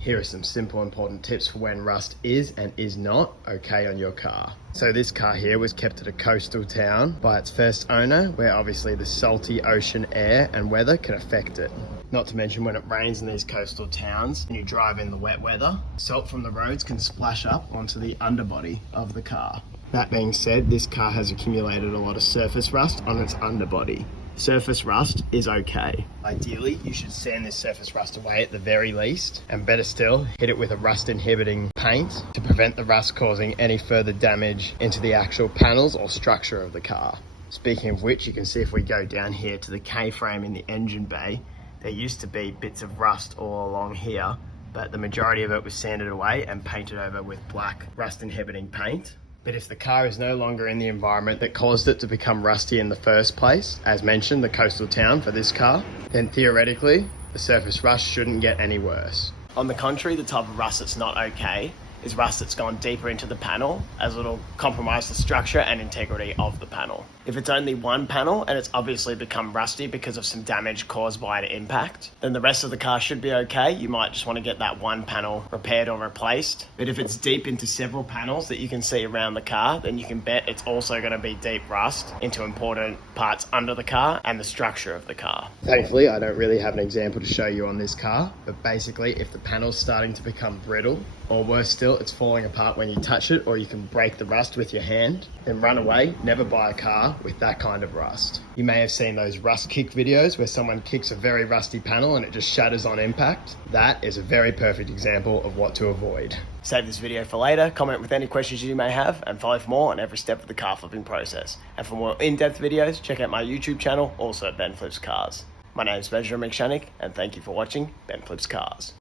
Here are some simple important tips for when rust is and is not okay on your car. So this car here was kept at a coastal town by its first owner, where obviously the salty ocean air and weather can affect it. Not to mention when it rains in these coastal towns and you drive in the wet weather, salt from the roads can splash up onto the underbody of the car. That being said, this car has accumulated a lot of surface rust on its underbody. Surface rust is okay. Ideally, you should sand this surface rust away at the very least, and better still, hit it with a rust inhibiting paint to prevent the rust causing any further damage into the actual panels or structure of the car. Speaking of which, you can see if we go down here to the K-frame in the engine bay, there used to be bits of rust all along here, but the majority of it was sanded away and painted over with black rust inhibiting paint. But if the car is no longer in the environment that caused it to become rusty in the first place, as mentioned, the coastal town for this car, then theoretically, the surface rust shouldn't get any worse. On the contrary, the type of rust that's not okay is rust that's gone deeper into the panel, as it'll compromise the structure and integrity of the panel. If it's only one panel and it's obviously become rusty because of some damage caused by an impact, then the rest of the car should be okay. You might just want to get that one panel repaired or replaced. But if it's deep into several panels that you can see around the car, then you can bet it's also going to be deep rust into important parts under the car and the structure of the car. Thankfully, I don't really have an example to show you on this car, but basically if the panel's starting to become brittle, or worse still, it's falling apart when you touch it, or you can break the rust with your hand, then run away. Never buy a car with that kind of rust. You may have seen those rust kick videos where someone kicks a very rusty panel and it just shatters on impact. That is a very perfect example of what to avoid. Save this video for later, comment with any questions you may have, and follow for more on every step of the car flipping process. And for more in-depth videos, check out my YouTube channel, also at Ben Flips Cars. My name is Benjamin McShannock, and thank you for watching Ben Flips Cars.